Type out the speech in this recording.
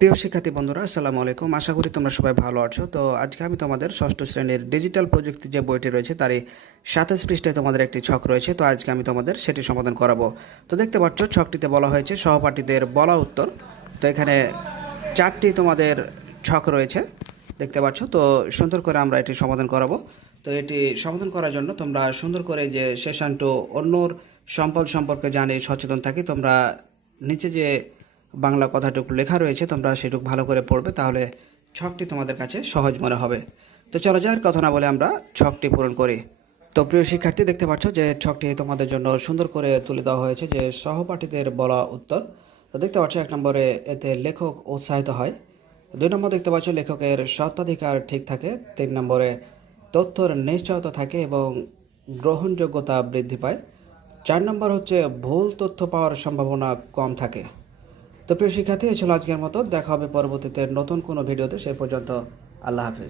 প্রিয় শিক্ষার্থী বন্ধুরা, আসসালামু আলাইকুম। আশা করি তোমরা সবাই ভালো আছো। তো আজকে আমি তোমাদের ষষ্ঠ শ্রেণীর ডিজিটাল প্রযুক্তি যে বইটি রয়েছে তারই 27 পৃষ্ঠায় তোমাদের একটি ছক রয়েছে। তো আজকে আমি তোমাদের সেটি সমাধান করাবো। তো দেখতে পাচ্ছ ছকটিতে বলা হয়েছে সহপাঠীদের বলা উত্তর। তো এখানে 4টি তোমাদের ছক রয়েছে দেখতে পাচ্ছ। তো সুন্দর করে আমরা এটি সমাধান করাবো। তো এটি সমাধান করার জন্য তোমরা সুন্দর করে যে সেশন টু অন্যর সম্পদ সম্পর্কে জানে সচেতন থাকি, তোমরা নিচে যে বাংলা কথাটুকু লেখা রয়েছে তোমরা সেটুকু ভালো করে পড়বে, তাহলে ছকটি তোমাদের কাছে সহজ মনে হবে। তো চলো যার কথা না বলে আমরা ছকটি পূরণ করি। তো প্রিয় শিক্ষার্থী, দেখতে পাচ্ছ যে ছকটি তোমাদের জন্য সুন্দর করে তুলে দেওয়া হয়েছে যে সহপাঠীদের বলা উত্তর। তো দেখতে পাচ্ছ 1 নম্বরে এতে লেখক উৎসাহিত হয়। 2 নম্বর দেখতে পাচ্ছ লেখকের স্বত্বাধিকার ঠিক থাকে। 3 নম্বরে তথ্যের নিশ্চয়তা থাকে এবং গ্রহণযোগ্যতা বৃদ্ধি পায়। 4 নম্বর হচ্ছে ভুল তথ্য পাওয়ার সম্ভাবনা কম থাকে। তো প্রিয় শিক্ষার্থী, এই ছিল আজকের মতো। দেখা হবে পরবর্তীতে নতুন কোনো ভিডিওতে। সেই পর্যন্ত আল্লাহ হাফেজ।